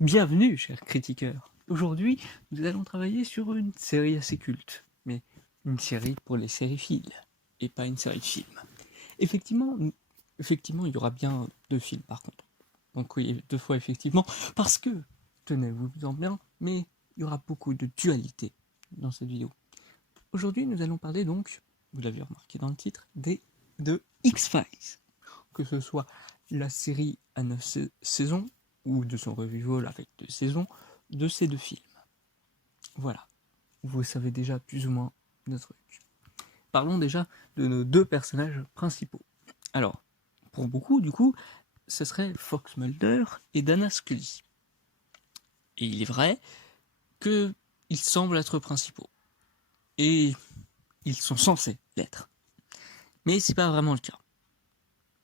Bienvenue, chers critiqueurs. Aujourd'hui, nous allons travailler sur une série assez culte, mais une série pour les sériephiles, et pas une série de films. Effectivement, il y aura bien 2 films par contre. Donc oui, 2 fois effectivement, parce que, tenez-vous-en bien, mais il y aura beaucoup de dualité dans cette vidéo. Aujourd'hui, nous allons parler donc, vous l'avez remarqué dans le titre, de X-Files. Que ce soit la série à 9 saisons, ou de son revival avec 2 saisons, de ces 2 films. Voilà, vous savez déjà plus ou moins le truc. Parlons déjà de nos 2 personnages principaux. Alors, pour beaucoup, du coup, ce serait Fox Mulder et Dana Scully. Et il est vrai qu'ils semblent être principaux. Et ils sont censés l'être. Mais c'est pas vraiment le cas.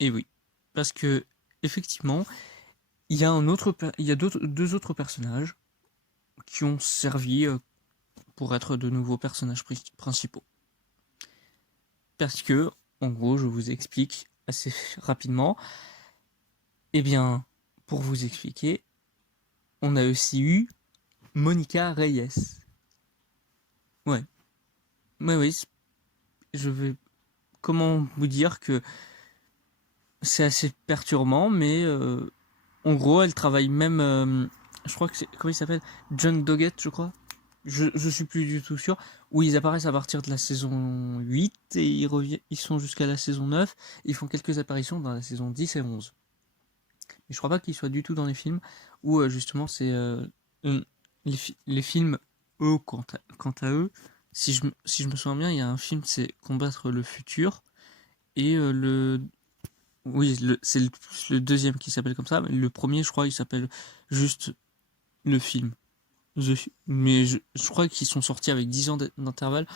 Et oui, parce que, effectivement, il y a 2 autres personnages qui ont servi pour être de nouveaux personnages principaux. Parce que, en gros, je vous explique assez rapidement. Eh bien, pour vous expliquer, on a aussi eu Monica Reyes. Ouais. Oui, je vais... Comment vous dire que c'est assez perturbant, mais en gros, elle travaille même... je crois que c'est... Comment il s'appelle? John Doggett, je crois. Je suis plus du tout sûr, où ils apparaissent à partir de la saison 8 et ils sont jusqu'à la saison 9. Ils font quelques apparitions dans la saison 10 et 11. Mais je crois pas qu'ils soient du tout dans les films où justement c'est les films, eux, quant à eux, si je me souviens bien, il y a un film, c'est Combattre le futur, et oui, c'est le deuxième qui s'appelle comme ça, mais le premier, je crois, il s'appelle juste le film. Mais je crois qu'ils sont sortis avec 10 ans d'intervalle,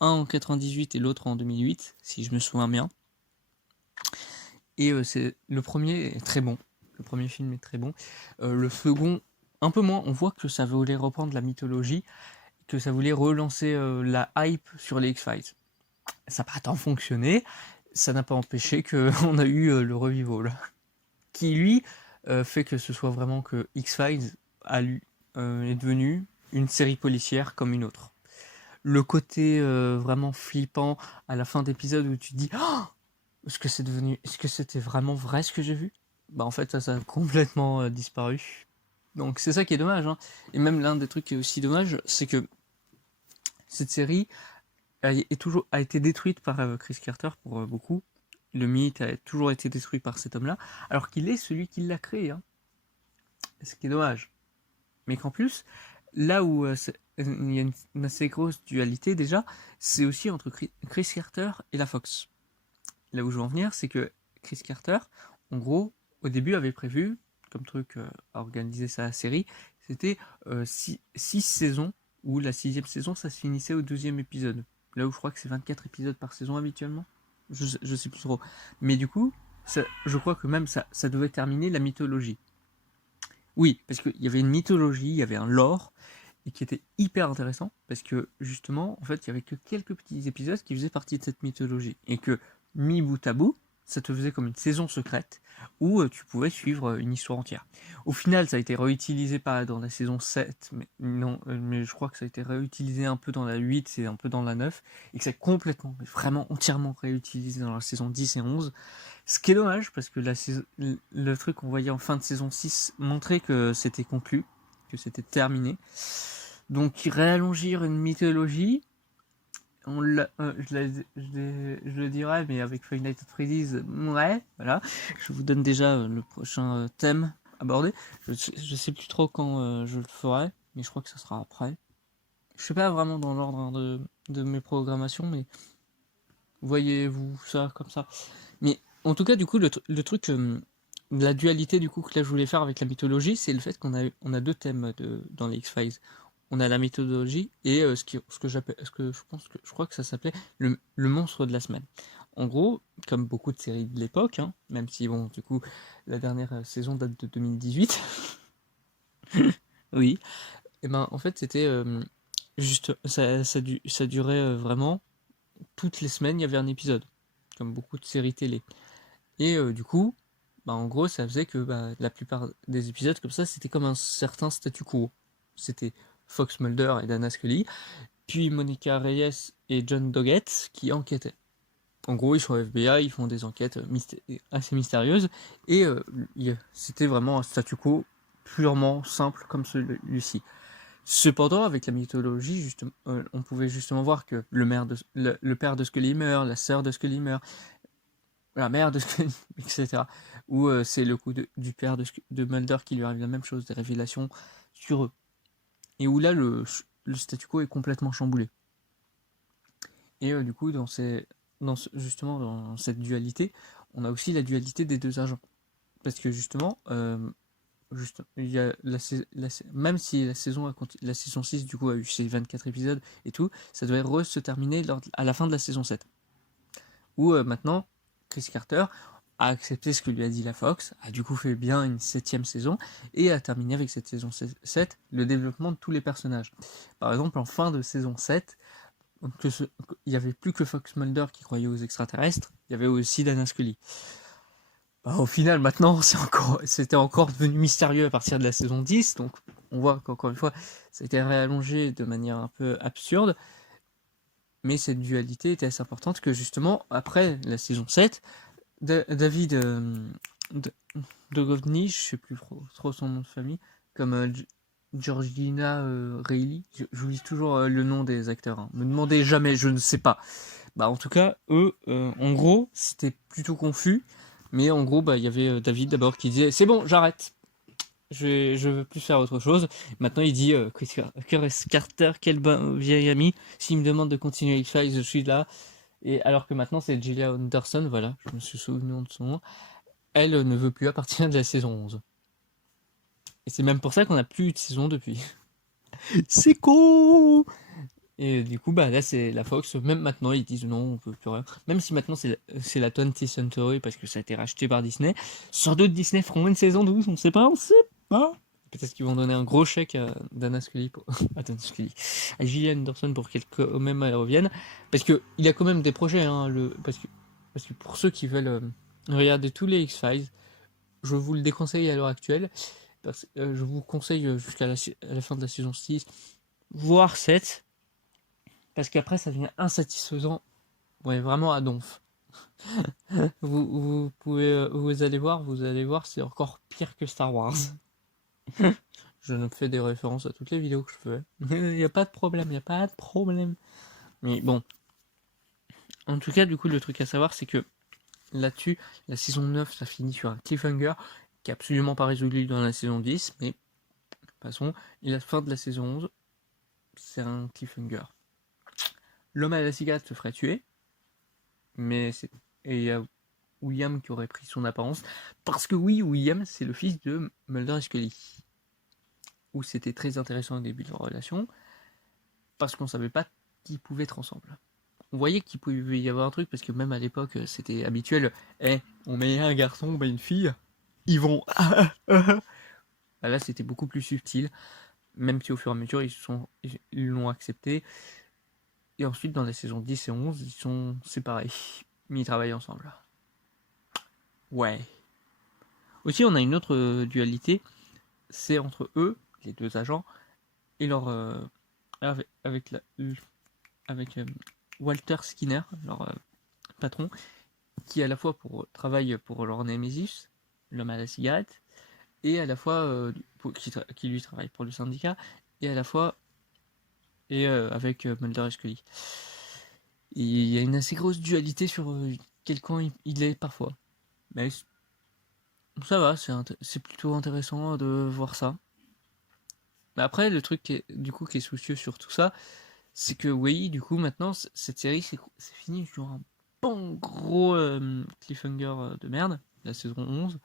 un en 98 et l'autre en 2008, si je me souviens bien. Et le premier est très bon. Le premier film est très bon. Le second, un peu moins. On voit que ça voulait reprendre la mythologie, que ça voulait relancer la hype sur les X-Files. Ça n'a pas tant fonctionné. Ça n'a pas empêché qu'on a eu le revival, qui lui fait que ce soit vraiment que X-Files est devenu une série policière comme une autre. Le côté vraiment flippant à la fin d'épisode où tu te dis oh, est-ce que c'était vraiment vrai ce que j'ai vu? Bah en fait ça a complètement disparu. Donc c'est ça qui est dommage, hein. Et même l'un des trucs qui est aussi dommage, c'est que cette série a été détruite par Chris Carter pour beaucoup. Le mythe a toujours été détruit par cet homme-là, alors qu'il est celui qui l'a créé, hein. Ce qui est dommage. Mais qu'en plus, là où il y a une assez grosse dualité déjà, c'est aussi entre Chris Carter et la Fox. Là où je veux en venir, c'est que Chris Carter, en gros, au début avait prévu, comme truc à organiser sa série, c'était 6 saisons, où la 6e saison, ça se finissait au 12e épisode. Là où je crois que c'est 24 épisodes par saison habituellement. Je sais plus trop. Mais du coup, je crois que même ça devait terminer la mythologie. Oui, parce qu'il y avait une mythologie, il y avait un lore, et qui était hyper intéressant, parce que justement, en fait, il y avait que quelques petits épisodes qui faisaient partie de cette mythologie, et que, mis bout à bout, ça te faisait comme une saison secrète, où tu pouvais suivre une histoire entière. Au final, ça a été réutilisé pas dans la saison 7, mais non, mais je crois que ça a été réutilisé un peu dans la 8 et un peu dans la 9, et que c'est complètement, mais vraiment entièrement réutilisé dans la saison 10 et 11. Ce qui est dommage, parce que le truc qu'on voyait en fin de saison 6 montrait que c'était conclu, que c'était terminé. Donc réallongir une mythologie, je le dirais, mais avec Five Nights at Freddy's, ouais, voilà. Je vous donne déjà le prochain thème abordé. Je sais plus trop quand je le ferai, mais je crois que ça sera après. Je sais pas vraiment dans l'ordre de mes programmations, mais voyez-vous ça comme ça. Mais en tout cas, du coup, le truc, la dualité du coup que là je voulais faire avec la mythologie, c'est le fait on a 2 thèmes dans les X-Files. On a la mythologie et je crois que ça s'appelait le monstre de la semaine. En gros, comme beaucoup de séries de l'époque, hein, même si bon, du coup, la dernière saison date de 2018. Oui. Et ben en fait c'était juste ça durait vraiment toutes les semaines il y avait un épisode, comme beaucoup de séries télé. Et du coup, en gros, ça faisait que la plupart des épisodes comme ça, c'était comme un certain statu quo. C'était Fox Mulder et Dana Scully, puis Monica Reyes et John Doggett qui enquêtaient. En gros, ils sont au FBI, ils font des enquêtes assez mystérieuses, et c'était vraiment un statu quo purement simple comme celui-ci. Cependant, avec la mythologie, on pouvait justement voir que le père de Scully meurt, la sœur de Scully meurt, la mère de Scully, etc. Ou c'est le coup du père de Mulder qui lui arrive la même chose, des révélations sur eux. Et où là, le statu quo est complètement chamboulé. Et du coup, justement, dans cette dualité, on a aussi la dualité des deux agents. Parce que justement, il y a même si la saison 6 du coup a eu ses 24 épisodes et tout, ça devait se terminer à la fin de la saison 7. Où maintenant, Chris Carter a accepté ce que lui a dit la Fox, a du coup fait bien une 7e saison, et a terminé avec cette saison 7 le développement de tous les personnages. Par exemple, en fin de saison 7, il n'y avait plus que Fox Mulder qui croyait aux extraterrestres, il y avait aussi Dana Scully. Au final, maintenant, c'était encore devenu mystérieux à partir de la saison 10, donc on voit qu'encore une fois, ça a été réallongé de manière un peu absurde, mais cette dualité était assez importante que justement, après la saison 7, David Duchovny, je sais plus trop son nom de famille, comme Georgina Reilly, j'oublie toujours le nom des acteurs, hein. Me demandez jamais, je ne sais pas. En tout cas, eux, en gros, c'était plutôt confus, mais en gros, il y avait David d'abord qui disait c'est bon, j'arrête, je veux plus faire autre chose. Maintenant, il dit Chris Carter, quel vieil ami, s'il me demande de continuer X-Files, je suis là. Et alors que maintenant, c'est Gillian Anderson, voilà, je me suis souvenu de son nom, elle ne veut plus à partir de la saison 11. Et c'est même pour ça qu'on n'a plus eu de saison depuis. C'est con. Et du coup, là, c'est la Fox. Même maintenant, ils disent non, on peut plus rien. Même si maintenant, c'est la 20th Century parce que ça a été racheté par Disney. Sans doute, Disney feront une saison 12, on sait pas, Peut-être qu'ils vont donner un gros chèque à Dana Scully, à Gillian Anderson pour qu'elle même elle revienne. Parce qu'il a quand même des projets, hein, parce que pour ceux qui veulent regarder tous les X-Files, je vous le déconseille à l'heure actuelle. Je vous conseille jusqu'à la fin de la saison 6, voire 7. Parce qu'après, ça devient insatisfaisant. Ouais, vraiment à donf. Vous allez voir, c'est encore pire que Star Wars. Je ne fais des références à toutes les vidéos que je fais. Il n'y a pas de problème. Mais bon. En tout cas, du coup, le truc à savoir, c'est que là-dessus, la saison 9, ça finit sur un cliffhanger qui est absolument pas résolu dans la saison 10, mais passons. Et la fin de la saison 11, c'est un cliffhanger. L'homme à la cigarette se ferait tuer, et il y a William qui aurait pris son apparence, parce que oui, William, c'est le fils de Mulder et Scully. Où c'était très intéressant au début de leur relation, parce qu'on savait pas qu'ils pouvaient être ensemble. On voyait qu'il pouvait y avoir un truc, parce que même à l'époque, c'était habituel. On met un garçon, une fille, ils vont... Là, c'était beaucoup plus subtil, même si au fur et à mesure, ils l'ont accepté. Et ensuite, dans les saisons 10 et 11, ils sont séparés, mais ils travaillent ensemble. Ouais. Aussi, on a une autre dualité, c'est entre eux, les deux agents, et leur... avec Walter Skinner, leur patron, qui à la fois travaille pour leur Nemesis, l'homme à la cigarette, et à la fois qui lui travaille pour le syndicat, et à la fois avec Mulder et Scully. Et il y a une assez grosse dualité sur quel camp il est parfois. Mais ça va, c'est plutôt intéressant de voir ça. Mais après, le truc qui est soucieux sur tout ça, c'est que oui, du coup, maintenant, cette série, c'est fini sur un bon gros cliffhanger de merde, la saison 11.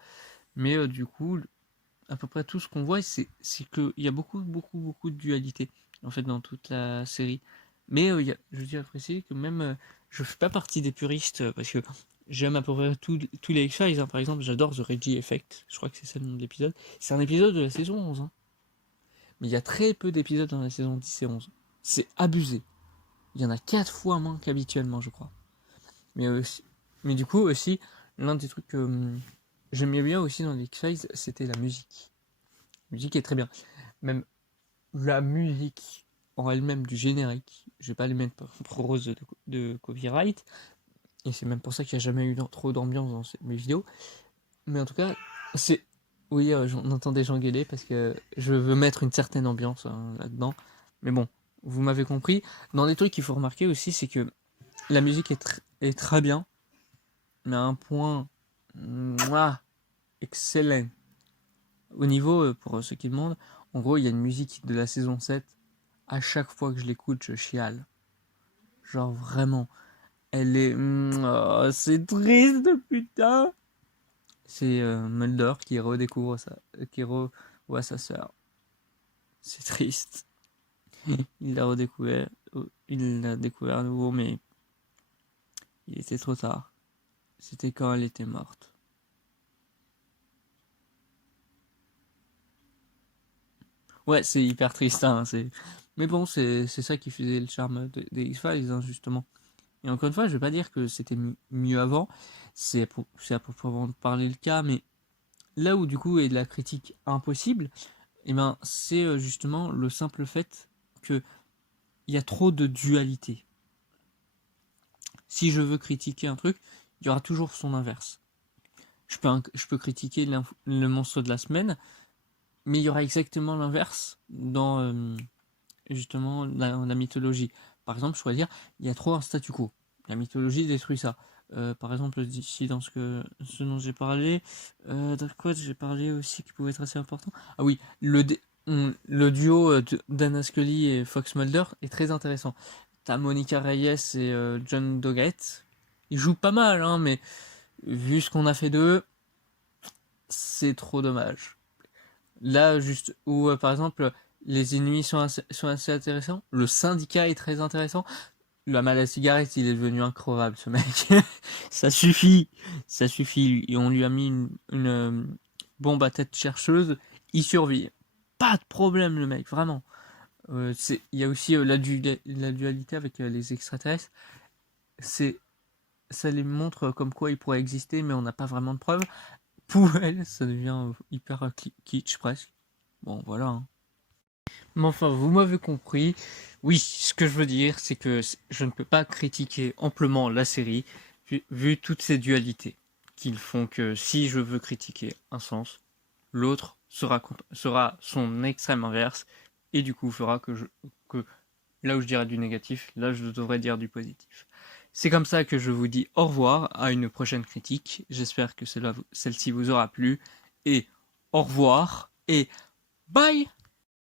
Mais du coup, à peu près tout ce qu'on voit, c'est qu'il y a beaucoup de dualité, en fait, dans toute la série. Mais je tiens à préciser que même, je fais pas partie des puristes, parce que j'aime à peu près tous les X-Files, hein. Par exemple, j'adore The Reggie Effect, je crois que c'est ça le nom de l'épisode. C'est un épisode de la saison 11, hein. Mais il y a très peu d'épisodes dans la saison 10 et 11. C'est abusé. Il y en a 4 fois moins qu'habituellement, je crois. Mais du coup, aussi, l'un des trucs j'aimais bien aussi dans l'X-Files, c'était la musique. La musique est très bien. Même la musique en elle-même du générique, je vais pas les mettre pour rose de copyright, et c'est même pour ça qu'il n'y a jamais eu trop d'ambiance dans mes vidéos. Mais en tout cas, c'est... Oui, on entend des gens gueuler parce que je veux mettre une certaine ambiance là-dedans. Mais bon, vous m'avez compris. Dans des trucs qu'il faut remarquer aussi, c'est que la musique est très bien, mais à un point mouah, excellent. Au niveau, pour ceux qui demandent, en gros, il y a une musique de la saison 7. À chaque fois que je l'écoute, je chiale. Genre vraiment. Elle est... oh, c'est triste, putain. C'est Mulder qui redécouvre qui revoit sa sœur. C'est triste. Il l'a redécouvert. Il l'a découvert à nouveau, mais il était trop tard. C'était quand elle était morte. Ouais, c'est hyper triste, hein, mais bon, c'est ça qui faisait le charme des X-Files, hein, justement. Et encore une fois, je vais pas dire que c'était mieux avant, c'est à proprement parler le cas, mais là où du coup est de la critique impossible, et ben c'est justement le simple fait que il y a trop de dualité. Si je veux critiquer un truc, il y aura toujours son inverse. Je peux critiquer le monstre de la semaine, mais il y aura exactement l'inverse dans justement la mythologie. Par exemple, je pourrais dire, il y a trop un statu quo. La mythologie détruit ça. Par exemple, ici, dans ce dont j'ai parlé, de quoi j'ai parlé aussi qui pouvait être assez important. Ah oui, le duo d'Anna Scully et Fox Mulder est très intéressant. T'as Monica Reyes et John Doggett. Ils jouent pas mal, hein, mais vu ce qu'on a fait d'eux, c'est trop dommage. Là, juste où, par exemple, les ennemis sont assez intéressants. Le syndicat est très intéressant. La mal à cigarette, il est devenu increvable, ce mec. Ça suffit. Ça suffit. Et on lui a mis une bombe à tête chercheuse. Il survit. Pas de problème, le mec, vraiment. Il y a aussi la dualité avec les extraterrestres. Ça les montre comme quoi ils pourraient exister, mais on n'a pas vraiment de preuves. Pour elle, ça devient hyper kitsch presque. Bon, voilà, hein. Mais enfin, vous m'avez compris. Oui, ce que je veux dire, c'est que je ne peux pas critiquer amplement la série, vu toutes ces dualités, qui font que si je veux critiquer un sens, l'autre sera son extrême inverse, et du coup fera que là où je dirais du négatif, là je devrais dire du positif. C'est comme ça que je vous dis au revoir à une prochaine critique. J'espère que celle-ci vous aura plu, et au revoir, et bye!